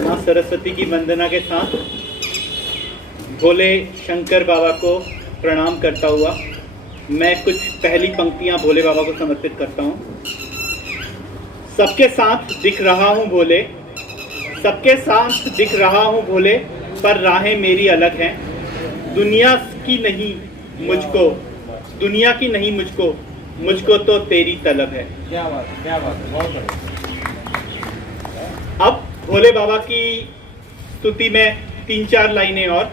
माँ सरस्वती की वंदना के साथ भोले शंकर बाबा को प्रणाम करता हुआ मैं कुछ पहली पंक्तियां भोले बाबा को समर्पित करता हूँ। सबके साथ दिख रहा हूँ भोले, सबके साथ दिख रहा हूँ भोले, पर राहें मेरी अलग हैं। दुनिया की नहीं मुझको, दुनिया की नहीं मुझको, मुझको तो तेरी तलब है। क्या बात है, क्या बात है, बहुत बढ़िया। अब भोले बाबा की स्तुति में 3-4 लाइनें और।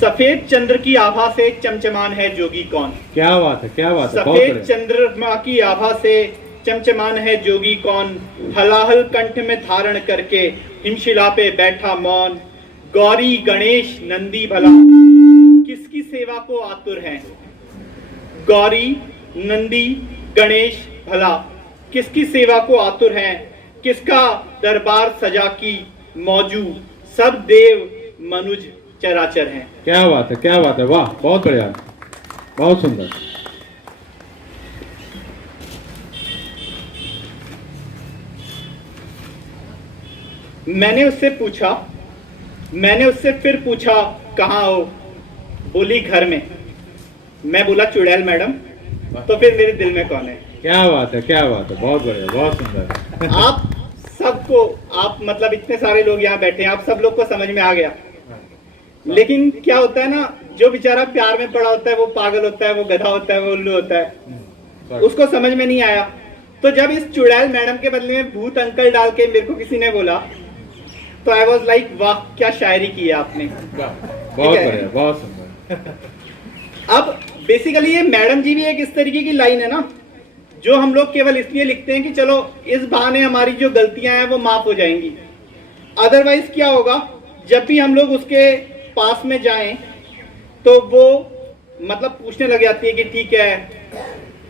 सफेद चंद्र की आभा से चमचमान है जोगी कौन। क्या बात है, क्या बात है, बहुत सफेद बढ़िया। चंद्रमा की आभा से चमचमान है जोगी कौन। हलाहल कंठ में धारण करके हिमशिला पे बैठा मौन। गौरी गणेश नंदी भला किसकी सेवा को आतुर है। गौरी नंदी गणेश भला किसकी सेवा को आतुर है। किसका दरबार सजा की मौजू, सब देव मनुज चराचर हैं। क्या बात है, क्या बात है, वाह, बहुत बढ़िया, बहुत सुंदर। मैंने उससे फिर पूछा कहाँ हो। बोली घर में। मैं बोला चुड़ैल मैडम। तो फिर मेरे दिल में कौन है। क्या बात है, क्या बात है, बहुत बढ़िया, बहुत सुंदर। आप सबको, आप मतलब इतने सारे लोग यहाँ बैठे हैं, आप सब लोग को समझ में आ गया। लेकिन क्या होता है ना, जो बेचारा प्यार में पड़ा होता है वो पागल होता है, वो गधा होता है, वो उल्लू होता है, उसको समझ में नहीं आया। तो जब इस चुड़ैल मैडम के बदले में भूत अंकल डाल के मेरे को किसी ने बोला, तो आई वॉज लाइक वाह क्या शायरी की है आपने। बहुत बढ़िया, बहुत सुंदर। अब बेसिकली ये मैडम जी भी एक इस तरीके की लाइन है ना, जो हम लोग केवल इसलिए लिखते हैं कि चलो इस बहाने हमारी जो गलतियां हैं वो माफ हो जाएंगी। अदरवाइज क्या होगा, जब भी हम लोग उसके पास में जाएं तो वो मतलब पूछने लग जाती है कि ठीक है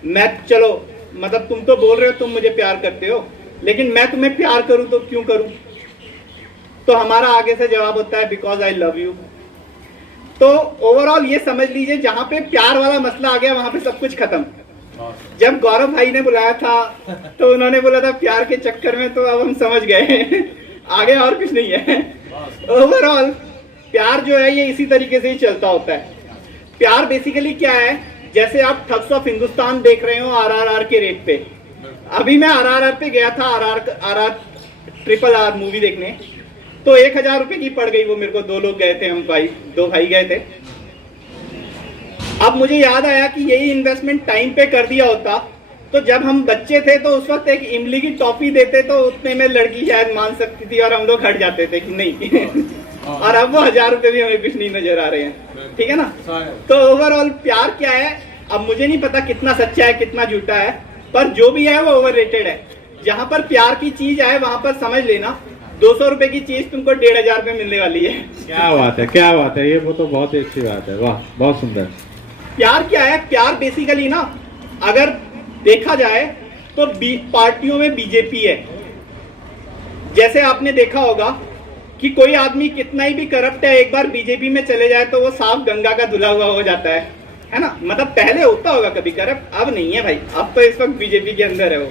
मैं, चलो मतलब तुम तो बोल रहे हो तुम मुझे प्यार करते हो, लेकिन मैं तुम्हें प्यार करूं तो क्यों करूं। तो हमारा आगे से जवाब होता है बिकॉज आई लव यू। तो ओवरऑल ये समझ लीजिए, जहां पे प्यार वाला मसला आ गया वहां पे सब कुछ खत्म। जब गौरव भाई ने बुलाया था तो उन्होंने बोला था प्यार के चक्कर में, तो अब हम समझ गए आगे और कुछ नहीं है। ओवरऑल प्यार जो है ये इसी तरीके से ही चलता होता है। प्यार बेसिकली क्या है, जैसे आप ठग्स ऑफ हिंदुस्तान देख रहे हो RRR के रेट पे। अभी मैं RRR पे गया था, RRR मूवी देखने, तो 1000 रुपए की पड़ गई वो मेरे को। 2 लोग गए थे, हम भाई 2 भाई गए थे। अब मुझे याद आया कि यही इन्वेस्टमेंट टाइम पे कर दिया होता तो जब हम बच्चे थे तो उस वक्त एक इमली की टॉफी देते तो उतने में लड़की शायद मान सकती थी और हम लोग हट जाते थे कि नहीं और अब वो 1000 रुपए भी हमें कुछ नहीं नजर आ रहे हैं, ठीक है ना। तो ओवरऑल प्यार क्या है, अब मुझे नहीं पता कितना सच्चा है कितना झूठा है, पर जो भी है वो ओवररेटेड है। जहां पर प्यार की चीज आए वहां पर समझ लेना 200 रुपए की चीज तुमको 1500 रुपए मिलने वाली है। क्या बात है, क्या बात है, ये वो तो बहुत ही अच्छी बात है, वाह, बहुत सुंदर। प्यार क्या है, प्यार बेसिकली ना अगर देखा जाए तो पार्टियों में बीजेपी है। जैसे आपने देखा होगा कि कोई आदमी कितना ही भी करप्ट है, एक बार बीजेपी में चले जाए तो वो साफ गंगा का धुला हुआ हो जाता है ना। मतलब पहले होता होगा कभी करप्ट, अब नहीं है भाई, अब तो इस वक्त बीजेपी के अंदर है वो।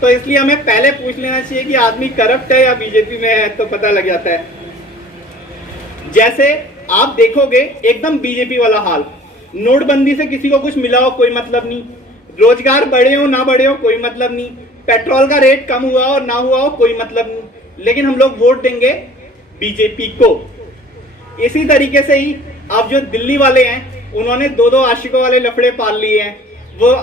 तो इसलिए हमें पहले पूछ लेना चाहिए कि आदमी करप्ट है या बीजेपी में है, तो पता लग जाता है। जैसे आप देखोगे एकदम बीजेपी वाला हाल, नोटबंदी से किसी को कुछ मिला हो कोई मतलब नहीं, रोजगार बढ़े हो ना बढ़े हो कोई मतलब नहीं, पेट्रोल का रेट कम हुआ हो ना हुआ हो कोई मतलब नहीं, लेकिन हम लोग वोट देंगे बीजेपी को। इसी तरीके से ही अब जो दिल्ली वाले हैं उन्होंने 2-2 आशिकों वाले लफड़े पाल लिए हैं। वो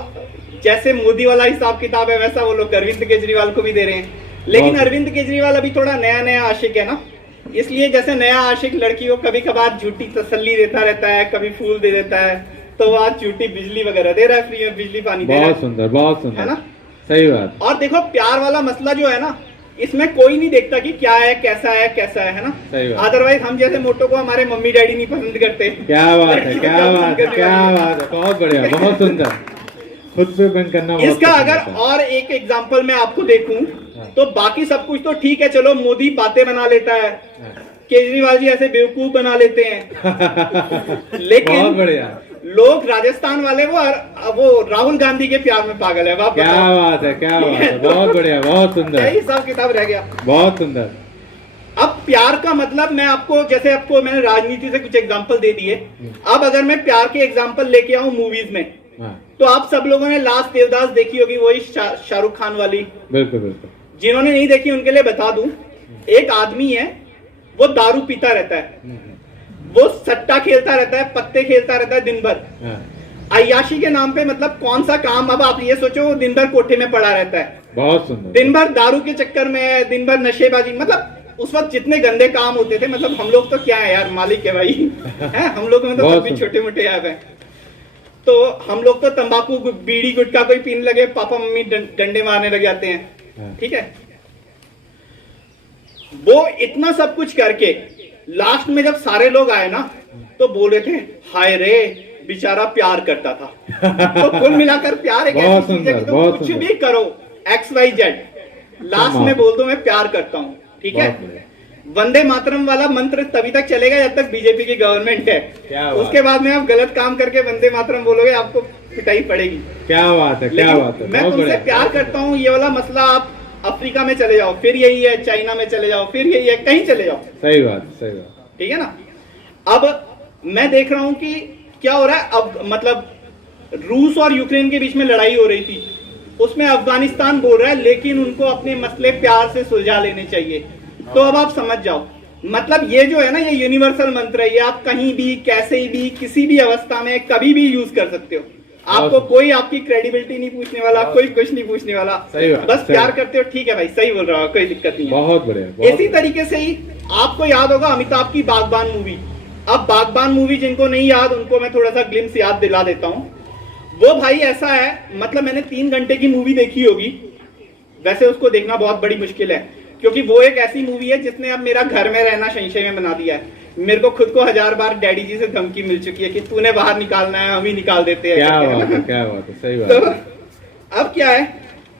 जैसे मोदी वाला हिसाब किताब है वैसा वो लोग अरविंद केजरीवाल को भी दे रहे हैं। लेकिन अरविंद केजरीवाल अभी थोड़ा नया नया आशिक है ना, इसलिए जैसे नया आशिक लड़की को कभी कभार झूठी तसल्ली देता रहता है, कभी फूल दे देता है, तो वो आज झूठी बिजली वगैरह दे रहा है, फ्री में बिजली पानी दे रहा है। बहुत सुंदर, बहुत सुंदर, है ना, सही बात। और देखो प्यार वाला मसला जो है ना, इसमें कोई नहीं देखता कि क्या है कैसा है ना। अदरवाइज हम जैसे मोटो को हमारे मम्मी डैडी नहीं पसंद करते। क्या बात है, क्या बात है, क्या बात है, बहुत बढ़िया, बहुत सुंदर। खुद पे बंद करना। इसका अगर और एक एग्जांपल मैं आपको देखूं तो बाकी सब कुछ तो ठीक है, चलो मोदी बातें बना लेता है, केजरीवाल जी ऐसे बेवकूफ बना लेते हैं लेकिन बहुत बढ़िया। लोग राजस्थान वाले वो राहुल गांधी के प्यार में पागल है। आप क्या बताओ। बात है, क्या बात है, बहुत बढ़िया, बहुत क्या सुंदर, हिसाब किताब रह गया। बहुत सुंदर। अब प्यार का मतलब मैं आपको मैंने राजनीति से कुछ एग्जांपल दे दिए। अब अगर मैं प्यार के एग्जांपल लेके आऊं मूवीज में, हाँ, तो आप सब लोगों ने लास्ट देवदास देखी होगी, वही शाहरुख खान वाली। बिल्कुल बिल्कुल। जिन्होंने नहीं देखी उनके लिए बता दूं, एक आदमी है, वो दारू पीता रहता है, वो सट्टा खेलता रहता है, पत्ते खेलता रहता है दिन भर, हाँ, अय्याशी के नाम पे। मतलब कौन सा काम, अब आप ये सोचो, वो दिन भर कोठे में पड़ा रहता है, बहुत सुंदर। दिन भर दारू के चक्कर में है, दिन भर नशेबाजी। मतलब उस वक्त जितने गंदे काम होते थे, मतलब हम लोग तो क्या है यार, मालिक है भाई है, हम लोग में तो बहुत तब भी छोटे मोटे याद है। तो हम लोग तो तंबाकू बीड़ी गुटखा कोई पीने लगे, पापा मम्मी डंडे मारने लग जाते हैं, हाँ, ठीक है। वो इतना सब कुछ करके लास्ट में जब सारे लोग आए ना, तो बोल रहे थे हाय रे बेचारा प्यार करता था। तो कुल मिलाकर प्यार एक बहुत ऐसी चीज है कि सुंदर, तुम बहुत कुछ सुंदर। भी करो, XYZ, लास्ट में बोल दो मैं प्यार करता हूँ, ठीक है। बहुत बढ़िया। वंदे मातरम वाला मंत्र तभी तक चलेगा जब तक बीजेपी की गवर्नमेंट है। क्या बात। उसके बाद में आप गलत काम करके वंदे मातरम बोलोगे, आपको पिटाई पड़ेगी। क्या बात है, क्या लेकिन बात है, मैं बहुत तुमसे बढ़िया। प्यार करता हूँ, ये वाला मसला आप अफ्रीका में चले जाओ, फिर यही है, चाइना में चले जाओ, फिर यही है, कहीं चले जाओ, सही बात, सही बात। ठीक है ना। अब मैं देख रहा हूं कि क्या हो रहा है। अब मतलब रूस और यूक्रेन के बीच में लड़ाई हो रही थी, उसमें अफगानिस्तान बोल रहा है लेकिन उनको अपने मसले प्यार से सुलझा लेने चाहिए। तो अब आप समझ जाओ, मतलब ये जो है ना, ये यूनिवर्सल मंत्र है, ये आप कहीं भी, कैसे भी, किसी भी अवस्था में, कभी भी यूज कर सकते हो। आपको कोई आपकी क्रेडिबिलिटी नहीं पूछने वाला, कोई कुछ नहीं पूछने वाला। सही बात, बस सही प्यार बात। करते हो, ठीक है भाई, सही बोल रहा हो, कोई दिक्कत नहीं है। बहुत बढ़िया, बहुत इसी तरीके से ही आपको याद होगा अमिताभ की बागबान मूवी। अब बागबान मूवी जिनको नहीं याद, उनको मैं थोड़ा सा ग्लिम्स याद दिला देता हूं। वो भाई ऐसा है, मतलब मैंने 3 घंटे की मूवी देखी होगी, वैसे उसको देखना बहुत बड़ी मुश्किल है, क्योंकि वो एक ऐसी मूवी है जिसने अब मेरा घर में रहना संशय में बना दिया है। मेरे को खुद को 1000 बार डैडी जी से धमकी मिल चुकी है कि तूने बाहर निकालना है, हम ही निकाल देते हैं। क्या बात है, क्या बात है, सही बात तो है। अब क्या है,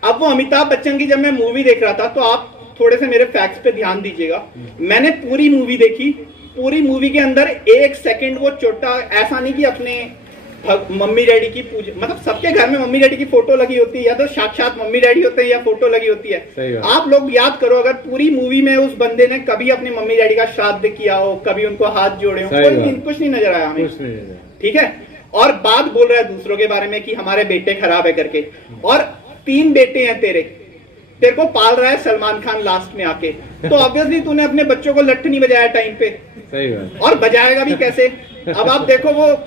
अब वो अमिताभ बच्चन की जब मैं मूवी देख रहा था, तो आप थोड़े से मेरे फैक्ट्स पे ध्यान दीजिएगा। मैंने पूरी मूवी देखी, पूरी मूवी के अंदर 1 सेकंड वो छोटा, ऐसा नहीं कि अपने मम्मी डैडी की पूजा, मतलब सबके घर में मम्मी डैडी की फोटो लगी होती है, या तो साक्षात मम्मी डैडी होते हैं या फोटो लगी होती है। सही बात। आप लोग याद करो, अगर पूरी मूवी में उस बंदे ने कभी अपने मम्मी डैडी का श्राद्ध किया हो, कभी उनको हाथ जोड़े हो, सही कोई बात। कुछ नहीं नजर आया हमें, कुछ नहीं है। ठीक है। और बात बोल रहा है दूसरों के बारे में कि हमारे बेटे खराब है करके, और 3 बेटे हैं तेरे को पाल रहा है सलमान खान लास्ट में आके, तो ऑब्वियसली तूने अपने बच्चों को लट्ठ नहीं बजाया टाइम पे, सही बात। और बजाएगा भी कैसे। अब आप देखो, वो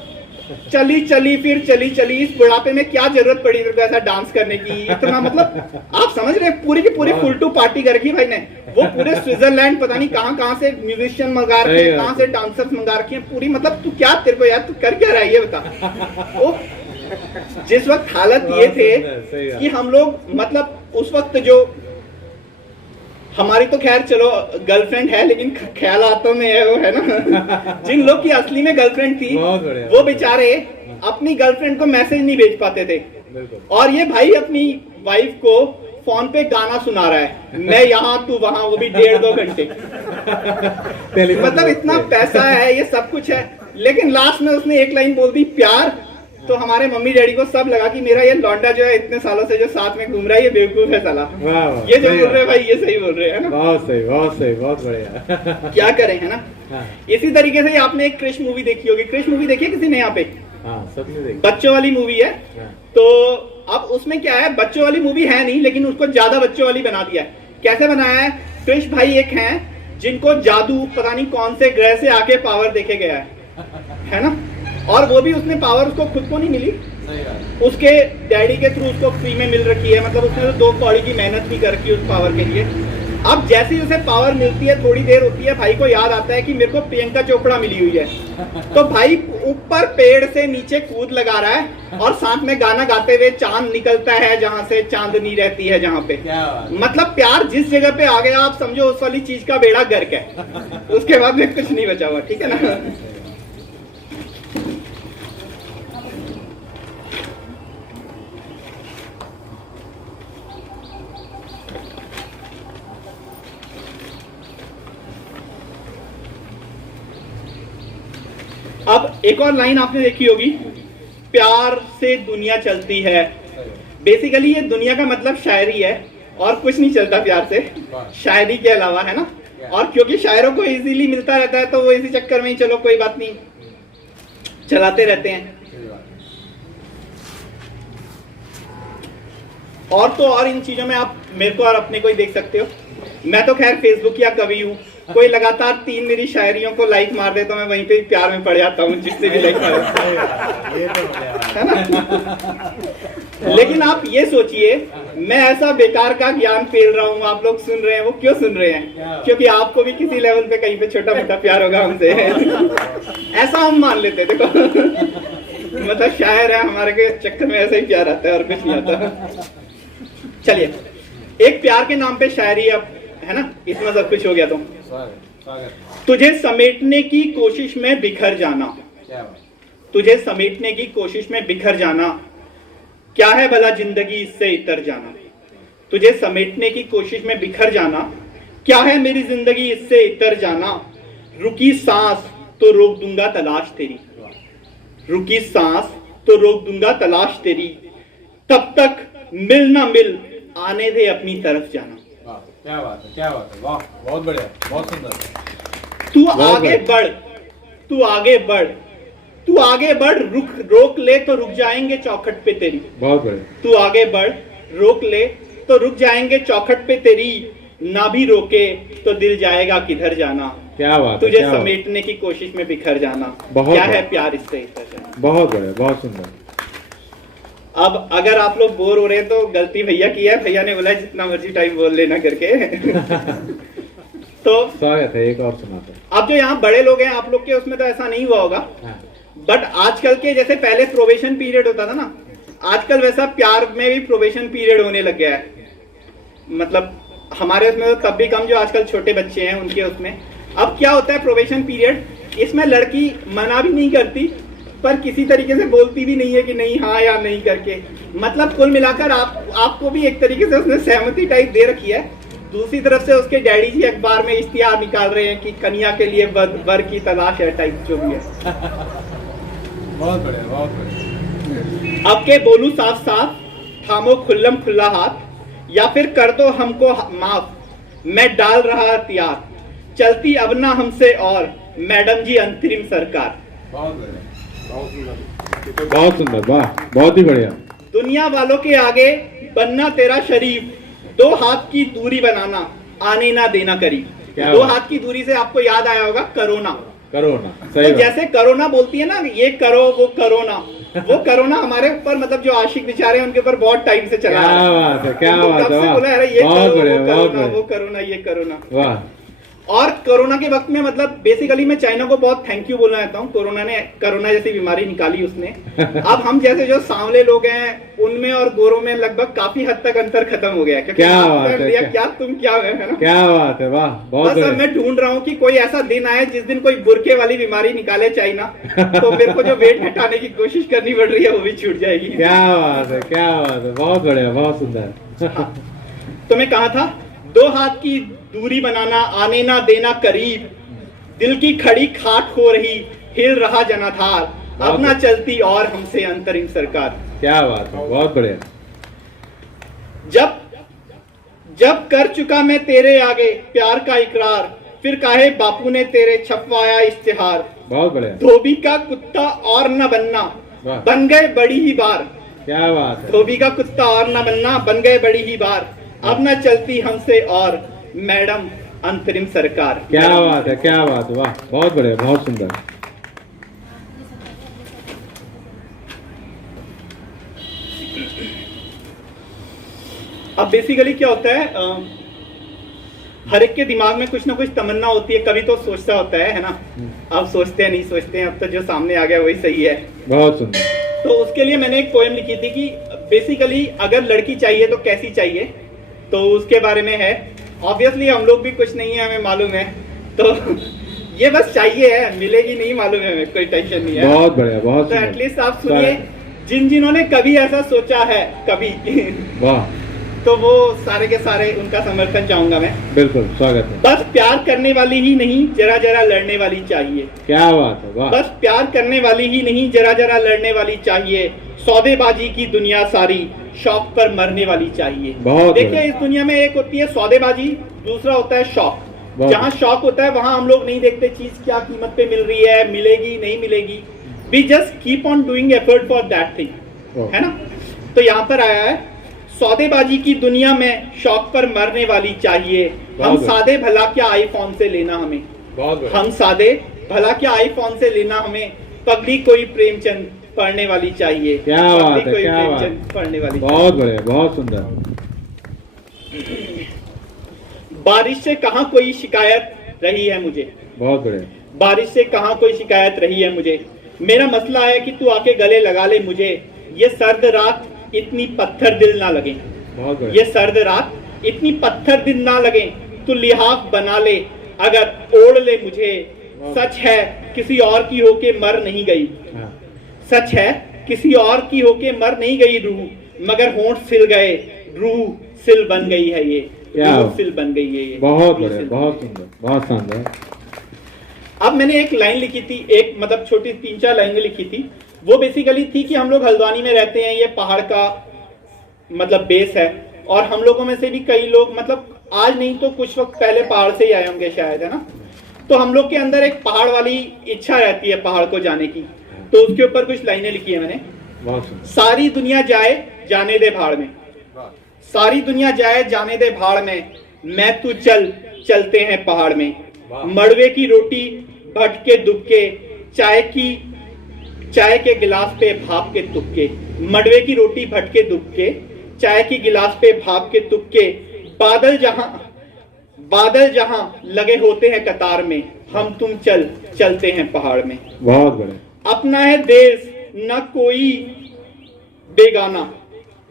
चली चली फिर चली चली, इस बुढ़ापे में क्या जरूरत पड़ी तेरे को ऐसा डांस करने की, इतना, मतलब आप समझ रहे हैं, पूरी की पूरी फुल टू पार्टी कर रखी भाई ने। वो पूरे स्विट्जरलैंड पता नहीं कहां से म्यूजिशियन मंगा रखे हैं, कहां से डांसर्स मंगा रखे हैं पूरी। मतलब तू क्या, तेरे को यार तू कर क्या रहा है ये बता। वो जिस वक्त हालत ये थे कि हम लोग, मतलब उस वक्त जो हमारी तो खैर चलो गर्लफ्रेंड है, लेकिन ख्यालातों में है वो, है ना। जिन लोग की असली में गर्लफ्रेंड थी, बहुत बढ़िया। वो बेचारे अपनी गर्लफ्रेंड को मैसेज नहीं भेज पाते थे, बिल्कुल। और ये भाई अपनी वाइफ को फोन पे गाना सुना रहा है, मैं यहाँ तू वहां, वो भी 1.5-2 घंटे। मतलब इतना पैसा है, ये सब कुछ है, लेकिन लास्ट में उसने एक लाइन बोल दी, प्यार। तो हमारे मम्मी डैडी को सब लगा कि मेरा ये लौंडा जो है इतने सालों से जो साथ में घूम रहा है, ये बेवकूफ है साला। वाह वाह, ये जो सही बोल रहे हैं बात। भाई, ये सही बोल रहे हैं ना। बहुत सही, बहुत सही, बहुत बढ़िया। क्या करें, है ना। हाँ, इसी तरीके से आपने एक क्रिश मूवी देखी होगी। क्रिश मूवी देखी है किसी ने यहाँ पे? हाँ, सबने देखा। बच्चों वाली मूवी है। हाँ, तो अब उसमें क्या है, बच्चों वाली मूवी है नहीं, लेकिन उसको ज्यादा बच्चों वाली बना दिया है। कैसे बनाया है? क्रिश भाई एक हैं जिनको जादू पता नहीं कौन से ग्रह से आके पावर देके गया है ना। और वो भी उसने पावर उसको खुद को नहीं मिली, सही बात। उसके डैडी के थ्रू उसको फ्री में मिल रखी है। मतलब उसने तो 2 कौड़ी की मेहनत भी कर रखी है उस पावर के लिए। अब जैसे ही उसे पावर मिलती है, थोड़ी देर होती है, भाई को याद आता है कि मेरे को प्रियंका चोपड़ा मिली हुई है। तो भाई ऊपर पेड़ से नीचे कूद लगा रहा है, और साथ में गाना गाते हुए चांद निकलता है जहां से चांदनी रहती है जहां पे। क्या बात। मतलब प्यार जिस जगह पे आ गया, आप समझो उस वाली चीज का बेड़ा गर्क है। उसके बाद में कुछ नहीं बचा हुआ, ठीक है ना। अब एक और लाइन आपने देखी होगी, प्यार से दुनिया चलती है। बेसिकली ये दुनिया का मतलब शायरी है और कुछ नहीं चलता प्यार से शायरी के अलावा, है ना। और क्योंकि शायरों को इजीली मिलता रहता है तो वो इसी चक्कर में ही चलो कोई बात नहीं चलाते रहते हैं। और तो और इन चीजों में आप मेरे को और अपने को ही देख सकते हो। मैं तो खैर फेसबुक या कवि हूँ, कोई लगातार 3 मेरी शायरियों को लाइक मार दे तो मैं वहीं पे ही प्यार में पड़ जाता हूँ, जिससे भी लाइक मार, है ना। लेकिन आप ये सोचिए, मैं ऐसा बेकार का ज्ञान फैल रहा हूँ, आप लोग सुन रहे हैं, वो क्यों सुन रहे हैं? क्योंकि आपको भी किसी लेवल पे कहीं पे छोटा मोटा प्यार होगा हमसे। ऐसा हम मान लेते, देखो मतलब शायर है, हमारे के चक्कर में ऐसा ही प्यार आता है और कुछ नहीं आता। चलिए, एक प्यार के नाम पे शायरी, अब है ना, इसमें सब कुछ हो गया। तुझे समेटने की कोशिश में बिखर जाना, तुझे समेटने की कोशिश में बिखर जाना, क्या है भला जिंदगी इससे इतर जाना। तुझे समेटने की कोशिश में बिखर जाना, क्या है मेरी जिंदगी इससे इतर जाना। रुकी सांस तो रोक दूंगा तलाश तेरी, रुकी सांस तो रोक दूंगा तलाश तेरी, तब तक मिल ना मिल आने दे अपनी तरफ जाना। क्या बात है, क्या बात है, वाह, बहुत बढ़िया, बहुत सुंदर। तू आगे बढ़, तू आगे बढ़, तू आगे बढ़, रुक रोक ले तो रुक जाएंगे चौखट पे तेरी। बहुत बढ़िया। तू आगे बढ़, रोक ले तो रुक जाएंगे चौखट पे तेरी, ना भी रोके तो दिल जाएगा किधर जाना। क्या बात है, तुझे क्या समेटने की कोशिश में बिखर जाना, बहुत क्या बढ़िया। है प्यार इससे इतर जाना। बहुत बढ़िया, बहुत सुंदर। अब अगर आप लोग बोर हो रहे हैं तो गलती भैया की है, भैया ने बोला है जितना मर्जी टाइम बोल लेना करके। तो स्वागत है, एक और सुनाते हैं। अब जो यहाँ बड़े लोग हैं, आप लोग के उसमें तो ऐसा नहीं हुआ होगा, हाँ। बट आजकल के जैसे पहले प्रोबेशन पीरियड होता था ना, आजकल वैसा प्यार में भी प्रोबेशन पीरियड होने लग गया है। मतलब हमारे उसमें तो तब भी कम, जो आजकल छोटे बच्चे हैं उनके उसमें। अब क्या होता है प्रोबेशन पीरियड, इसमें लड़की मना भी नहीं करती पर किसी तरीके से बोलती भी नहीं है कि नहीं हाँ या नहीं करके। मतलब कुल मिलाकर आपको भी एक तरीके से उसने सहमति टाइप दे रखी है। दूसरी तरफ से उसके डैडी जी अखबार में इश्तिहार निकाल रहे हैं कि कन्या के लिए वर की तलाश है टाइप जो भी है। बहुत बढ़िया, बहुत बढ़िया। अब के बोलूं साफ साफ, थामो खुल्लम खुल्ला हाथ, या फिर कर दो हमको माफ, मैं डाल रहा हथियार, चलती अब ना हमसे और मैडम जी अंतरिम सरकार। बहुत बढ़िया, बहुत सुंदर, वाह, बहुत ही बढ़िया। दुनिया वालों के आगे बनना तेरा शरीफ, 2 हाथ की दूरी बनाना, आने ना देना करीब। 2 हाथ की दूरी से आपको याद आया होगा कोरोना। कोरोना, तो सही बात। जैसे कोरोना बोलती है ना, ये करो वो कोरोना, वो कोरोना हमारे ऊपर, मतलब जो आशिक बेचारे हैं उनके ऊपर बहुत टाइम से चला क्या बात है, क्या बात है, वाह, बोला है ये बहुत करो बढ़िया, वो बहुत कोरोना, बढ़िया। वो कोरोना ये कोरोना। वाह। और कोरोना के वक्त में, मतलब बेसिकली मैं चाइना को बहुत थैंक यू बोलना चाहता हूँ। कोरोना जैसी बीमारी निकाली उसने। अब हम जैसे जो सांवले लोग हैं उनमें और गोरों में लगभग काफी हद तक अंतर खत्म हो गया है। क्योंकि क्या आपको बात है, लिया, क्या- क्या तुम क्या है ना। क्या बात है, वाह, बहुत बस अब बढ़िया। मैं ढूंढ रहा हूँ कि कोई ऐसा दिन आए जिस दिन कोई बुरके वाली बीमारी निकाले चाइना, तो मेरे को जो वेट घटाने की कोशिश करनी पड़ रही है वो भी छूट जाएगी। क्या बात है, क्या बात है, बहुत बढ़िया, बहुत सुंदर। तो मैं कहा था 2 हाथ की दूरी बनाना, आने ना देना करीब, दिल की खड़ी खाट हो रही, हिल रहा जनाधार, अब ना चलती और हमसे अंतरिम सरकार। क्या बात है, बहुत बढ़िया। जब कर चुका मैं तेरे आगे प्यार का इकरार, फिर काहे बापू ने तेरे छपवाया इश्तिहार। बहुत बढ़िया। धोबी का कुत्ता और न बनना, वाह। बन गए बड़ी ही बार। क्या बात है। धोबी का कुत्ता और न बनना, बन गए बड़ी ही बार, अब न चलती हमसे और मैडम अंतरिम सरकार। क्या बात है, क्या बात है, वाह, बहुत बढ़िया, बहुत सुंदर। अब बेसिकली क्या होता है, हर एक के दिमाग में कुछ ना कुछ तमन्ना होती है, कभी तो सोचता होता है ना। अब सोचते हैं नहीं सोचते हैं, अब तो जो सामने आ गया वही सही है। बहुत सुंदर। तो उसके लिए मैंने एक पोएम लिखी थी कि बेसिकली अगर लड़की चाहिए तो कैसी चाहिए, तो उसके बारे में है। ऑब्वियसली हम लोग भी कुछ नहीं है, हमें मालूम है, तो ये बस चाहिए है, मिलेगी नहीं मालूम है हमें, कोई टेंशन नहीं है। बहुत बढ़िया, बहुत तो सुंदर। एटलीस्ट आप सुनिए, जिन्होंने कभी ऐसा सोचा है, कभी वाह, तो वो सारे के सारे उनका समर्थन चाहूंगा मैं। बिल्कुल स्वागत है। बस प्यार करने वाली ही नहीं, जरा जरा लड़ने वाली चाहिए। क्या बात है, वाह। बस प्यार करने वाली ही नहीं, जरा जरा लड़ने वाली चाहिए। सौदेबाजी की दुनिया सारी, शौक पर मरने वाली चाहिए। बहुत देखिए, बढ़िया। इस दुनिया में एक होती है सौदेबाजी, दूसरा होता है शौक। बहुत जहाँ शौक होता है वहां हम लोग नहीं देखते चीज क्या कीमत पे मिल रही है, मिलेगी नहीं मिलेगी। We just keep on doing effort for that thing, है ना। तो यहाँ पर आया है, सौदेबाजी की दुनिया में शौक पर मरने वाली चाहिए। हम सादे भला क्या आईफोन से लेना हमें, बहुत हम सादे भला क्या आईफोन से लेना हमें। पगली कोई प्रेमचंद पढ़ने वाली चाहिए। क्या बात है, कोई क्या बात, प्रेमचंद पढ़ने वाली। बहुत बढ़िया, बहुत सुंदर। बारिश से कहाँ कोई शिकायत रही है मुझे, बहुत बढ़िया। बारिश से कहाँ कोई शिकायत रही है मुझे। मेरा मसला है कि तू आके गले लगा ले मुझे। ये सर्द रात इतनी पत्थर दिल ना लगे, बहुत बढ़िया। ये सर्द रात इतनी पत्थर दिल ना लगे। तू लिहाफ बना ले अगर ओढ़ ले मुझे। सच है किसी और की होके मर नहीं गई, हाँ। सच है किसी और की होके मर नहीं गई रूह, मगर होंठ सिल गए, रूह सिल बन गई है ये, क्या रूह सिल बन गई है ये। बहुत रूह बढ़िया, सिल बहुत सुंदर, बहुत शानदार। अब मैंने एक लाइन लिखी थी, एक मतलब छोटी 3-4 लाइनें लिखी थी। वो बेसिकली थी कि हम लोग हल्द्वानी में रहते हैं, ये पहाड़ का मतलब बेस है, और हम लोगों में से भी कई लोग मतलब आज नहीं तो कुछ वक्त पहले पहाड़ से ही आए होंगे शायद, है ना। तो हम लोग के अंदर एक पहाड़ वाली इच्छा रहती है पहाड़ को जाने की। तो उसके ऊपर कुछ लाइनें लिखी है मैंने। बहुत सुंदर। सारी दुनिया जाए जाने दे भाड़ में, सारी दुनिया जाए जाने दे भाड़ में, मैं तू चल चलते हैं पहाड़ में। मड़वे की रोटी भटके दुबके, चाय के गिलास पे भाप के तुक्के। मड़वे की रोटी भटके दुबके, चाय की गिलास पे भाप के तुक्के। बादल जहां लगे होते हैं कतार में, हम तुम चलते हैं पहाड़ में। बहुत बढ़िया। अपना है देश न कोई बेगाना,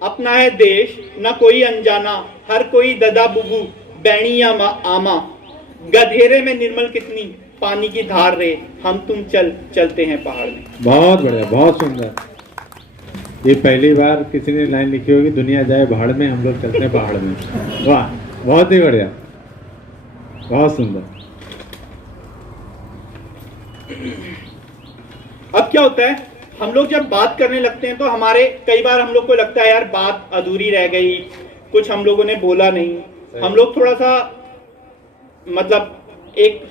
अपना है देश न कोई अनजाना। हर कोई ददा बुबू बैणी या आमा, गधेरे में निर्मल कितनी पानी की धार रे, हम तुम चलते हैं पहाड़ में। बहुत बढ़िया, बहुत सुंदर। ये पहली बार किसी ने लाइन लिखी होगी, दुनिया जाए भाड़ में हम लोग चलते हैं पहाड़ में। वाह, बहुत ही बढ़िया, बहुत सुंदर। अब क्या होता है, हम लोग जब बात करने लगते हैं तो हमारे कई बार हम लोग को लगता है यार बात अधूरी रह गई, कुछ हम लोगों ने बोला नहीं। हम लोग थोड़ा सा मतलब एक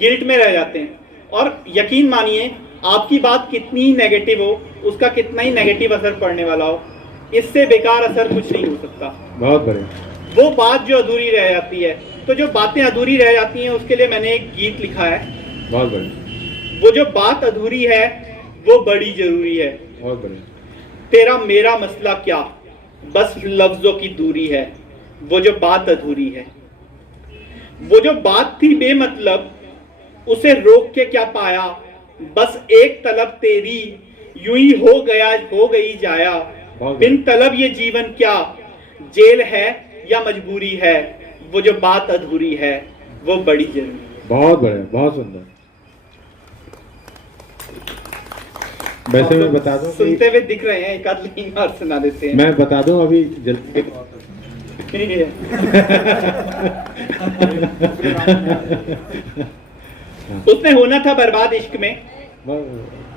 गिल्ट में रह जाते हैं। और यकीन मानिए, आपकी बात कितनी ही नेगेटिव हो, उसका कितना ही नेगेटिव असर पड़ने वाला हो, इससे बेकार असर कुछ नहीं हो सकता। बहुत बढ़िया। वो बात जो अधूरी रह जाती है, तो जो बातें अधूरी रह जाती हैं उसके लिए मैंने एक गीत लिखा है। बहुत बढ़िया। वो जो बात अधूरी है वो बड़ी जरूरी है। बहुत बढ़िया। तेरा मेरा मसला क्या, बस लफ्जों की दूरी है। वो जो बात अधूरी है, वो जो बात थी बेमतलब, उसे रोक के क्या पाया। बस एक तलब तेरी, यूं ही हो गई जाया। बिन तलब ये जीवन क्या, जेल है या मजबूरी है। वो जो बात अधूरी है वो बड़ी जरूरी है। बहुत बढ़िया, बहुत सुंदर। वैसे मैं बता दूं, सुनते हुए दिख रहे हैं, एक आध लाइन और सुना देते हैं। मैं बता दूं अभी जल्दी। उसने होना था बर्बाद इश्क में,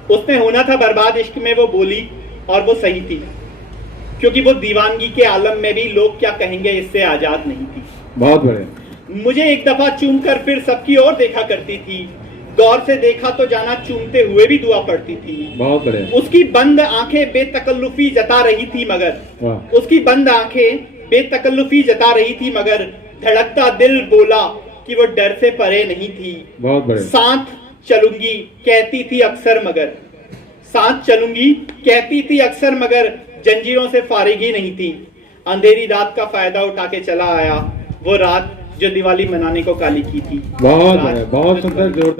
उसने होना था बर्बाद इश्क में, वो बोली और वो सही थी। क्योंकि वो दीवानगी के आलम में भी लोग क्या कहेंगे इससे आजाद नहीं थी। बहुत बढ़िया। मुझे एक दफा चूम कर फिर सबकी ओर देखा करती थी। गौर से देखा तो जाना चूमते हुए भी दुआ पड़ती थी। बहुत बढ़िया। उसकी बंद आंखें बेतकल्लुफी जता रही थी मगर, उसकी बंद आंखें बेतकल्लुफी जता रही थी मगर, धड़कता दिल बोला कि वो डर से परे नहीं थी। बहुत बढ़िया। साथ चलूंगी कहती थी अक्सर मगर, साथ चलूंगी कहती थी अक्सर मगर, जंजीरों से फारिगी नहीं थी। अंधेरी रात का फायदा उठा के चला आया, वो रात जो दिवाली मनाने को काली की थी। बहुत बढ़िया, बहुत सुंदर, जोरदार।